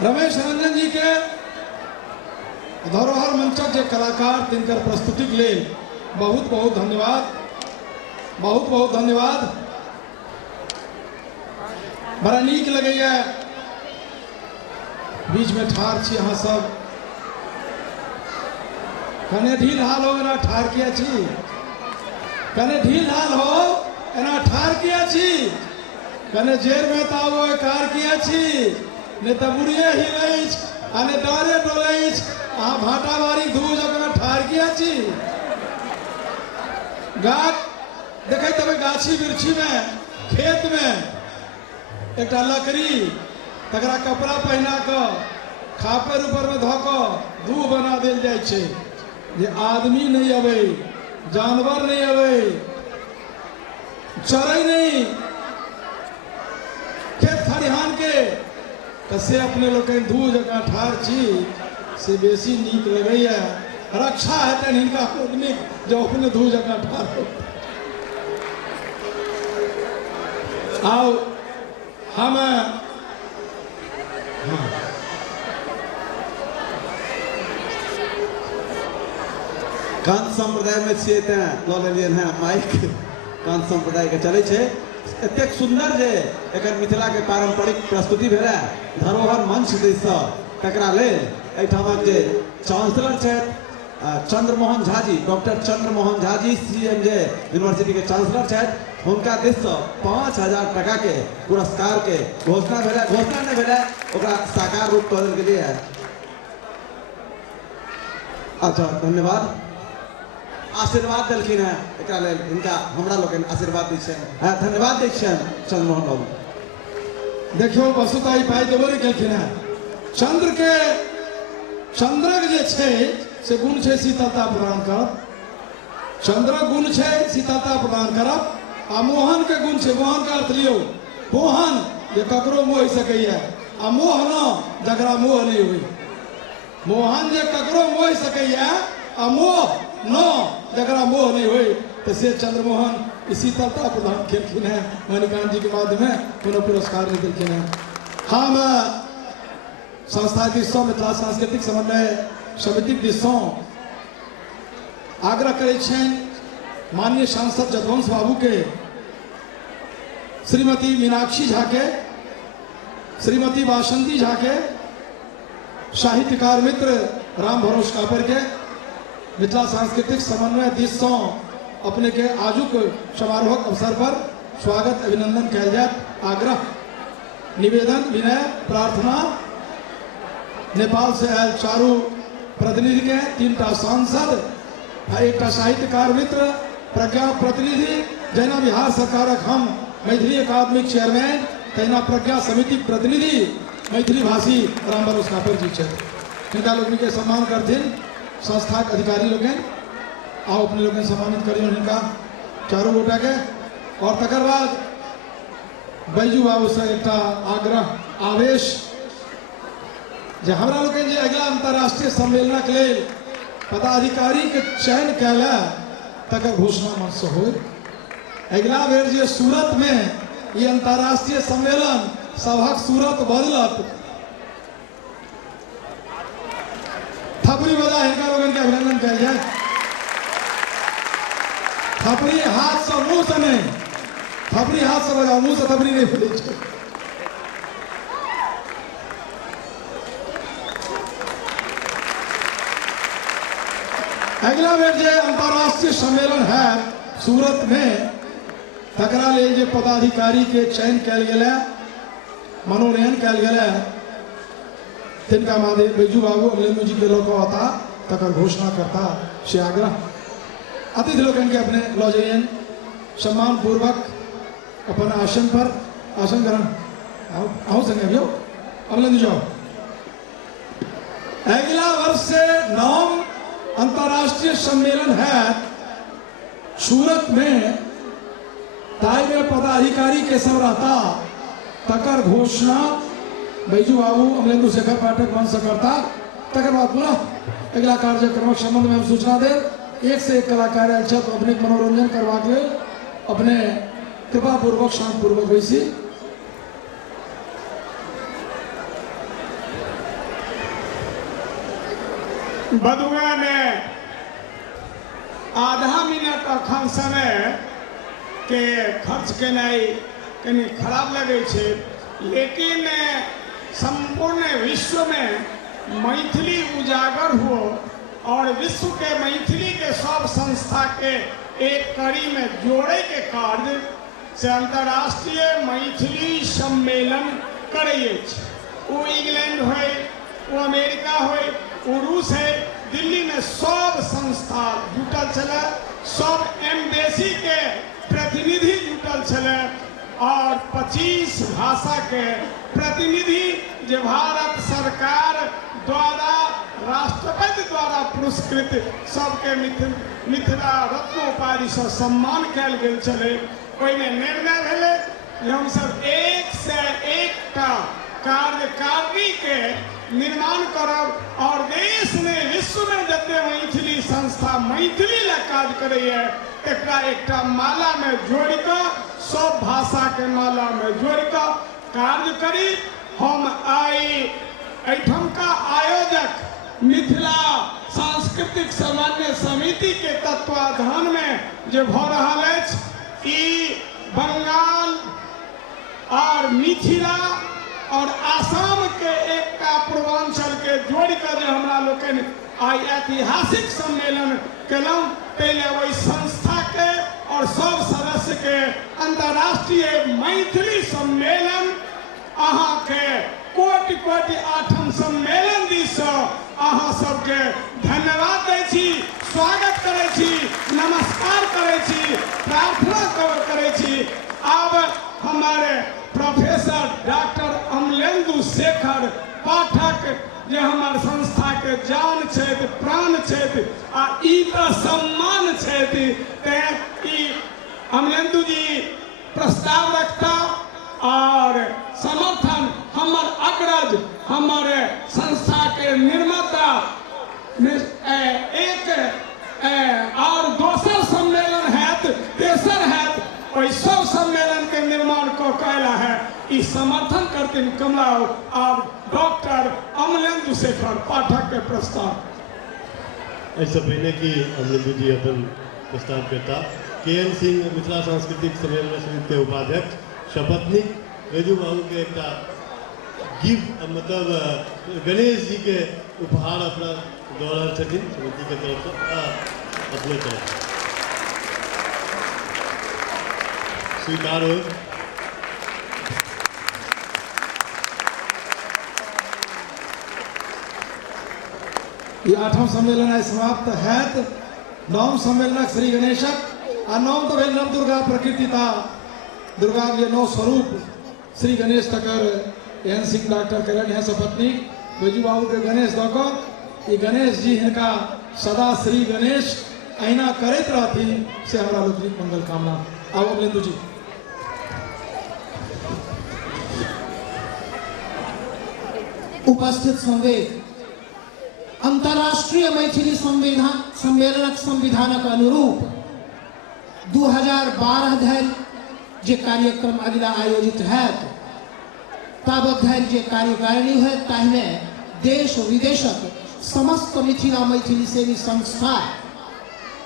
रमेश रंजन जी के धरोहर मंचक के कलाकार तिनकर प्रस्तुति के लिए बहुत बहुत धन्यवाद, बहुत बहुत धन्यवाद। बड़ा नीक लगैया बीच में ठार छी अहाँ सब, कने ढील हाल हो एना ठार किया छी, कने ढील हाल हो एना ठार किया छी, कने जेर में तावो कार किया छी, ने त बुढ़िए हिलैछ आ ने डरे डोलैछ, अहाँ भाटावारी धू जगह ठार किया छी। गाछ देखे तब गाछी बिरछी में खेत में एक लकड़ी तकरा कपड़ा पहना के खापर ऊपर में धो के धू बना दिल जाए छे जे आदमी नहीं अबे, जानवर नहीं अबे, चरे नहीं खेत खरिहान के कसे अपने लोग धू जगह ठार छी से बेसी नीक लगैया। रक्षा है हिनका जो अपने धू जगह ठार हो। आओ हम कांत संप्रदाय में छियै तें लऽ लेलियन हैं माइक। कांत संप्रदाय के चले छे एतेक सुंदर जे एकर मिथिला के पारंपरिक प्रस्तुति भेलै धरोहर मंच दिस तकरा ले एठामक जे चांसलर छथि Chandramohan Jha ji, doctor Chandramohan Jha ji CMJ university के चांसलर छथि, हुनका दिस 5000 टका के पुरस्कार के घोषणा भेलै, घोषणा नहीं भेलै ओकरा साकार रूप दऽ देल गेलै है। अच्छा धन्यवाद, आशीर्वाद दिलखिन है एकरा लेल, हिनका हमरा लोकनि आशीर्वाद दै छियनि, धन्यवाद दै छियनि चंद्रमोहन बाबू। देखियो वस्तुता ई पाई देबो नहीं केलखिन है। चंद्र के चंद्रक जे छै से गुण छै शीतलता प्रदान करब, चंद्रक गुण छै शीतलता प्रदान करब, आ मोहन के गुण छै, मोहन का अर्थ लियो मोहन जे ककरो मोह सकैया, आ मोह न जकरा मोह नहीं हुई, मोहन जे ककरो मोह सकैया आ मोह न जकरा मोह नहीं हुई, तो से चंद्रमोहन शीतलता प्रदान केलखिन है मणिकांत जी के माध्यम पुनः पुरस्कार देलखिन है। हम संस्था दिसों मिथिला सांस्कृतिक समन्वय समिति दिसों आग्रह करे छनि माननीय सांसद जदवंश बाबू के, श्रीमती मीनाक्षी झा के, श्रीमती वासंती झा के, साहित्यकार मित्र राम भरोस कापर के मिथिला सांस्कृतिक समन्वय दिसों अपने के आजुक समारोहक अवसर पर स्वागत अभिनंदन कल जाए। आग्रह निवेदन विनय प्रार्थना नेपाल से आयल चारू प्रतिनिधि के, 3टा सांसद, एक साहित्यकार मित्र, प्रज्ञा प्रतिनिधि, जैना बिहार सरकारक हम मैथिली अकादमिक चेयरमैन, तैना प्रज्ञा समिति प्रतिनिधि मैथिली भाषी राम भरोस कापर जी छथि, हिनका लोगन के सम्मान करथिन संस्था के अधिकारी लोग। आओ अपने लोग सम्मानित करिए हिनका चारों गोटा के। और तकर बाद बैजू बाबू से एक आग्रह आवेश जे हमरा लोग जे अगला अंतर्राष्ट्रीय सम्मेलन के लिए पदाधिकारी के चयन कैल तकर घोषणा मन से हो। अगला बेर जे सूरत में ये अंतर्राष्ट्रीय सम्मेलन सभक सूरत बदलत, थपड़ी बजा हिनका लोगन के अभिनंदन कल जाए। थपड़ी हाथ से मुंह से नहीं, थपड़ी हाथ से बजाओ, मुंह से थपड़ी नहीं फूले। अगला बेर जे अंतर्राष्ट्रीय सम्मेलन है सूरत में तकरा ले जे पदाधिकारी के चयन कल गया, मनोनयन कल गया, तिनका मादे बैजू बाबू अमलेंदु जी के लोग आता तकर घोषणा करता से आग्रह। अतिथि लोग के अपने लौ जाइए सम्मान पूर्वक अपन आसन पर आसन ग्रहण। आओ संगे अभियो अमलेंदु जाओ। अगला वर्ष से 9 अंतर्राष्ट्रीय सम्मेलन है सूरत में, ताई में पदाधिकारी के सब रहता तकर घोषणा बैजू बाबू अमलेंदु शेखर पाठक मंच से करता। तकर बाद पुनः अगला कार्यक्रम संबंध में हम सूचना दे एक से एक कलाकार आयल छथि अपने मनोरंजन करबाक लेल अपने कृपा पूर्वक शांत पूर्वक बैसी। बदुआ ने आधा मिनट अखन समय के खर्च केनाई कनी खराब लगे छे, लेकिन संपूर्ण विश्व में मैथिली उजागर हो और विश्व के मैथिली के सब संस्था के एक कड़ी में जोड़े के कार्य से अंतर्राष्ट्रीय मैथिली सम्मेलन करे। वो इंग्लैंड हो, वो अमेरिका हो, वो रूस है, दिल्ली में सब संस्था जुटल चले, सब एम्बेसी के प्रतिनिधि जुटल चले और 25 भाषा के प्रतिनिधि जो भारत सरकार द्वारा राष्ट्रपति द्वारा पुरस्कृत सबके मिथिला रत्नोपाधि से सम्मान कल गेल चले। ओहिमे निर्णय भेले जे हम सब एक से एक कार्यकारिणी के निर्माण करब और देश में विश्व में जते मैथिली संस्था मैथिली ला काज करैया एकरा एकटा माला में जोड़ कर सब भाषा के माला में जोड़ कर कार्य करी। हम आई एठम का आयोजक मिथिला सांस्कृतिक समन्वय समिति के तत्वाधान में जो भ रहल अछि ई बंगाल और मिथिला और आसाम के एक पूर्वांचल के जोड़ कर जो हमरा लोकन आई ऐतिहासिक सम्मेलन केलहुं पहले वही संस्था के और सब सदस्य के अंतर्राष्ट्रीय मैथिली सम्मेलन अहाँ के कोटि कोटि आठम सम्मेलन दिस अहाँ सबके धन्यवाद दै छी, स्वागत करै छी, नमस्कार करै छी, प्रार्थना करै छी। अब हमारे प्रोफेसर डॉक्टर अमलेन्दु शेखर पाठक जे हमार संस्था के जान छथि, प्राण छथि आ ई त सम्मान छथि, तें ई अमलेन्दु जी प्रस्ताव रखता और समर्थन हमर अग्रज हमारे संस्था के निर्माता एक और दोसर सम्मेलन हैत, तेसर हैत, ओहि सब सम्मेलन के निर्माण को कैला है। ई समर्थन करते कमला और डॉक्टर अमलेन्दु शेखर पाठक के प्रस्ताव। ऐसा पहले कि अमलेन्दु जी अपन प्रस्ताव करता KN सिंह मिथिला सांस्कृतिक सम्मेलन समिति के उपाध्यक्ष शपथनिक वेजू बाबू के एक गिफ्ट मतलब गणेश जी के उपहार अपना दौरा छथिन समिति के तरफ से अपने तरफ स्वीकार हो। ये 8वां सम्मेलन है समाप्त हैत। 9वां सम्मेलन श्री गणेशक आ 9 तो भेल नव दुर्गा प्रकृतिता दुर्गा के 9 स्वरूप श्री गणेश तकर एन सिंह डॉक्टर करण है सपत्नी बेजू बाबू के गणेश दक ये गणेश जी हिनका सदा श्री गणेश अहिना करते रहती से हमारा लोक मंगल कामना। आओ अमलेन्दु जी। उपस्थित संवेद अंतर्राष्ट्रीय मैथिली सम्मेलनक संविधानक अनुरूप 2012 धरि जे कार्यक्रम अगिला आयोजित हैत ताबत धरि जे कार्यकारिणी होयत ताहिमे देश विदेशक समस्त मिथिला मैथिली सेवी संस्था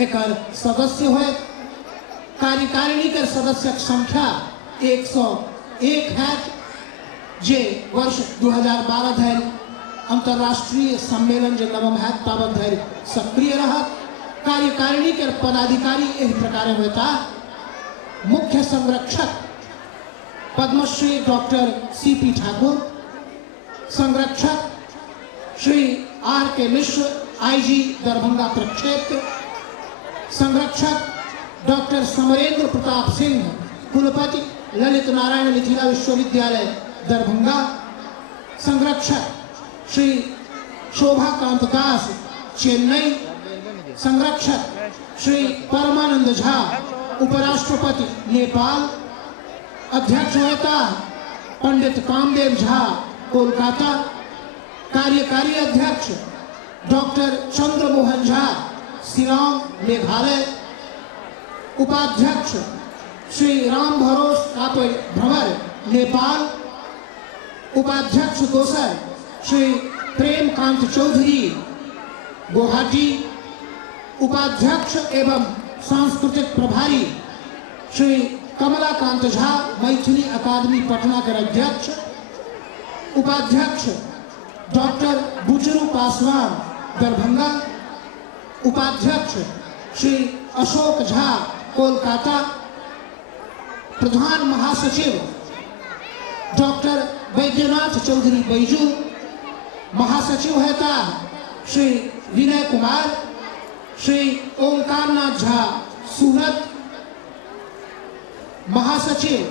एकर सदस्य होयत। कार्यकारिणी के सदस्यक संख्या 101 हैत जे वर्ष 2012 धरि अंतर्राष्ट्रीय सम्मेलन जो नवम है ताबत धरि सक्रिय रहत। कार्यकारिणी के पदाधिकारी एहि प्रकार होता मुख्य संरक्षक पद्मश्री डॉक्टर CP ठाकुर, संरक्षक श्री RK मिश्र IG दरभंगा प्रक्षेत्र, संरक्षक डॉक्टर समरेंद्र प्रताप सिंह कुलपति ललित नारायण मिथिला विश्वविद्यालय दरभंगा, संरक्षक श्री शोभाकांत दास चेन्नई, संरक्षक श्री परमानंद झा उपराष्ट्रपति नेपाल, अध्यक्ष होता पंडित कामदेव झा कोलकाता, कार्यकारी अध्यक्ष डॉक्टर चंद्रमोहन झा शिलांग मेघालय, उपाध्यक्ष श्री राम भरोस कापर भ्रमर नेपाल, उपाध्यक्ष दोसर श्री प्रेमकांत चौधरी गुवाहाटी, उपाध्यक्ष एवं सांस्कृतिक प्रभारी श्री कमलाकांत झा मैथिली अकादमी पटना के अध्यक्ष, उपाध्यक्ष डॉक्टर बुजरू पासवान दरभंगा, उपाध्यक्ष श्री अशोक झा कोलकाता, प्रधान महासचिव डॉक्टर वैद्यनाथ चौधरी बैजू, महासचिव हेता श्री विनय कुमार, श्री ओंकारनाथ झा सूरत, महासचिव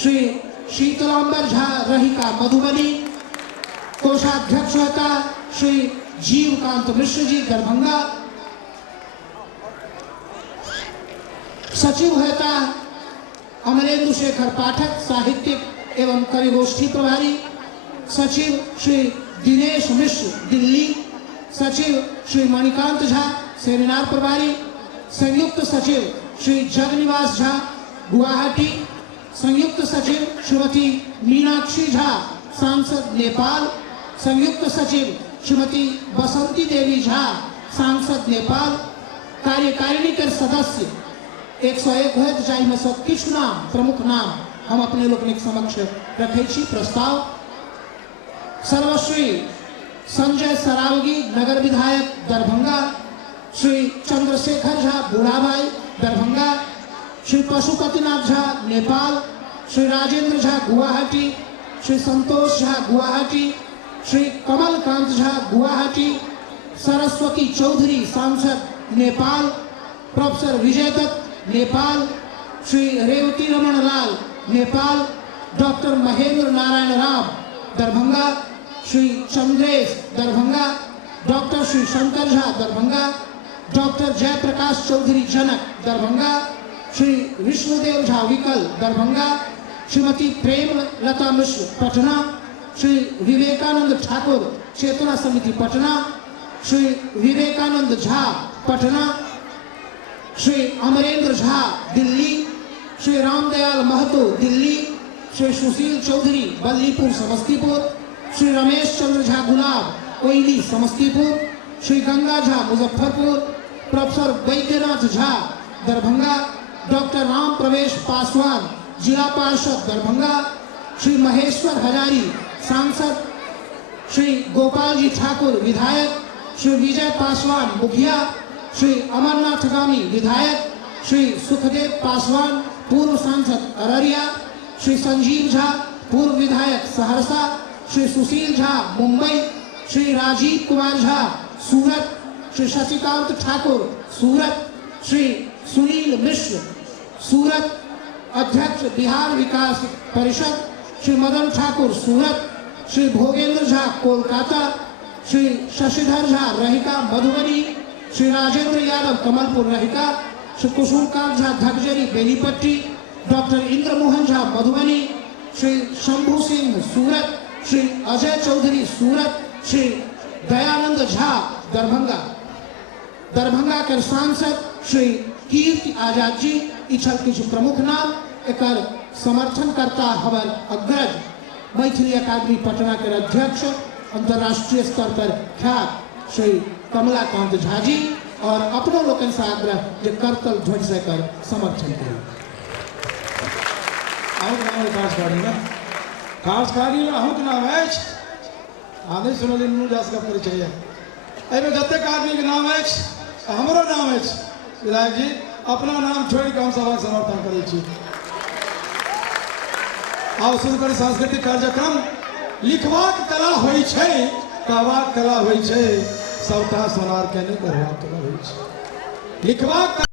श्री शीतलांबर झा रहिका मधुबनी, कोषाध्यक्ष हेता श्री जीवकांत मिश्र जी दरभंगा, सचिव हेता अमरेंद्र शेखर पाठक साहित्यिक एवं कवि गोष्ठी प्रभारी, सचिव श्री दिनेश मिश्र दिल्ली, सचिव श्री मणिकांत झा सेमिनार प्रभारी, संयुक्त सचिव श्री जगनिवास झा गुवाहाटी, संयुक्त सचिव श्रीमती मीनाक्षी झा सांसद नेपाल, संयुक्त सचिव श्रीमती बसंती देवी झा सांसद नेपाल, कार्यकारिणी के सदस्य 101 होत जाहिमे सँ किछु नाम प्रमुख नाम हम अपने लोकनिक समक्ष रखै छी प्रस्ताव। सर्वश्री संजय सरावगी नगर विधायक दरभंगा, श्री चंद्रशेखर झा बुढ़ाबाई दरभंगा, श्री पशुपतिनाथ झा नेपाल, श्री राजेंद्र झा गुवाहाटी, श्री संतोष झा गुवाहाटी, श्री कमलकांत झा गुवाहाटी, सरस्वती चौधरी सांसद Nepal, professor Vijay Datt Nepal, Shri Revati Raman Lal Nepal, doctor Mahendra Narayan Ram Darbhanga, Shri Chandresh Darbhanga, doctor Shri Shankar Jha Darbhanga, doctor Jayaprakash Chaudhary Janak Darbhanga, Shri Vishnudev Jha Vikal Darbhanga, Shrimati प्रेम लता मिश्र पटना, श्री विवेकानंद ठाकुर चेतना समिति पटना, श्री विवेकानंद झा पटना, श्री अमरेंद्र झा दिल्ली, श्री रामदयाल महतो दिल्ली, श्री सुशील चौधरी बल्लीपुर समस्तीपुर, श्री रमेश चंद्र झा गुलाब कोयली समस्तीपुर, श्री गंगा झा मुजफ्फरपुर, प्रोफेसर वैद्यनाथ झा दरभंगा, डॉक्टर राम प्रवेश पासवान जिला पार्षद दरभंगा, श्री महेश्वर हजारी सांसद, श्री गोपाल जी ठाकुर विधायक, श्री विजय पासवान मुखिया, श्री अमरनाथ गामी विधायक, श्री सुखदेव पासवान पूर्व सांसद अररिया, श्री संजीव झा पूर्व विधायक सहरसा, श्री सुशील झा मुंबई, श्री राजीव कुमार झा सूरत, श्री शशिकांत ठाकुर सूरत, श्री सुनील मिश्र सूरत, अध्यक्ष बिहार विकास परिषद, श्री मदन ठाकुर सूरत, श्री भोगेंद्र झा कोलकाता, श्री शशिधर झा रहिका मधुबनी, श्री राजेंद्र यादव कमलपुर रहिका, श्री कुसुमकांत झा धगजरी बेनीपट्टी, डॉक्टर इंद्रमोहन झा मधुबनी, श्री शंभू सिंह सूरत, श्री अजय चौधरी सूरत, श्री दयानंद झा दरभंगा, दरभंगा के सांसद श्री कीर्ति आजाद जी इछल किछु प्रमुख नाम एकर समर्थन करता हमार अग्रज मैथिली अकादमी पटना के अध्यक्ष अंतर्राष्ट्रीय स्तर पर ख्यात श्री कमलाकांत झा जी और अपनों लोकन से आग्रह जे करतल ध्वज से कर समर्थन करें। अहूँ नाम है कार्यकारी में कार्यकारी में अहूँ नाम है आने सुनल मुँह जास का परिचय है अरे जत्ते आदमी के नाम है हमारो नाम है विधायक जी अपना नाम छोड़ के हम सभा समर्थन करे छी। आओ शुरू करी सांस्कृतिक कार्यक्रम। लिखवाक कला होई छै कहवाक कला होई छै सबटा सोनार के नहीं करवाक कला होई छै। लिखवाक